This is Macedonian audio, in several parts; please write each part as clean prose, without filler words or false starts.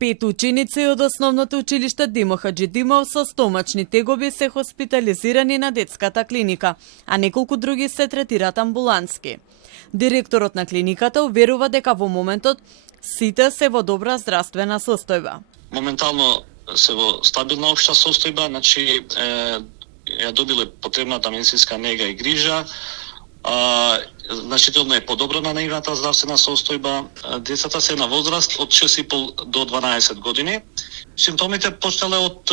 5 ученици од основното училиште Димо Хаџидимов со стомачни тегоби се хоспитализирани на детската клиника, а неколку други се третираат амбулантски. Директорот на клиниката уверува дека во моментот сите се во добра здравствена состојба. Моментално се во стабилна општа состојба, значи ја добиле потребната медицинска нега и грижа. Значително е подобрена нивната здравствена состојба. Децата се на возраст од 6,5 до 12 години. Симптомите почнале од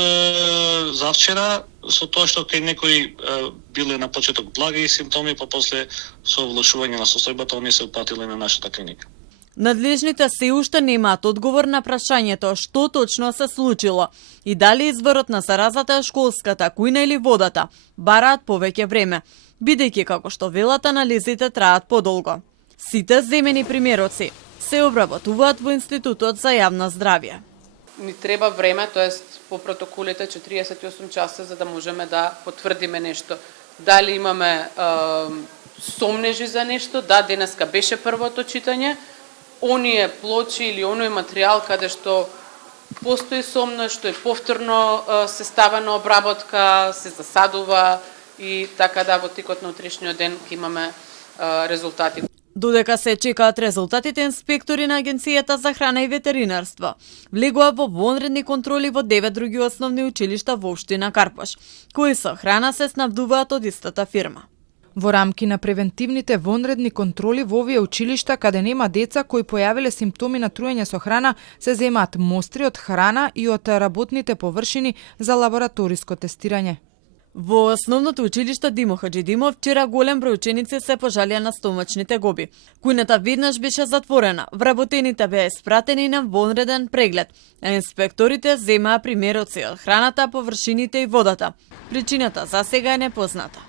завчера, со тоа што кај некои биле на почеток благи симптоми, па после со влошување на состојбата оние се упатиле на нашата клиника. Надлежните се уште немаат одговор на прашањето што точно се случило и дали изворот на заразата е школската кујна или водата. Бараат повеќе време, бидејќи како што велат анализите траат подолго. Сите земени примероци се обработуваат во Институтот за јавно здравје. Ни треба време, тоест по протоколите 48 часа за да можеме да потврдиме нешто. Дали имаме сомнежи за нешто? Да, денеска беше првото читање. Оние плочи или оној материјал каде што постои сомнеж, што е повторно се става на обработка, се засадува и така да во текот на утрешниот ден ќе имаме резултати. Додека се чекаат резултатите, инспектори на Агенцијата за храна и ветеринарство влегува во вонредни контроли во 9 други основни училишта во општина Карпош, кои со храна се снабдуваат од истата фирма. Во рамки на превентивните вонредни контроли во овие училишта каде нема деца кои појавиле симптоми на труење со храна, се земаат мостри од храна и од работните површини за лабораториско тестирање. Во основното училиште Димо Хаџидимов вчера голем број ученици се пожалија на стомачни тегоби. Кујната веднаш беше затворена, вработените беа испратени на вонреден преглед, а инспекторите земаа примероци од храната, површините и водата. Причината засега е непозната.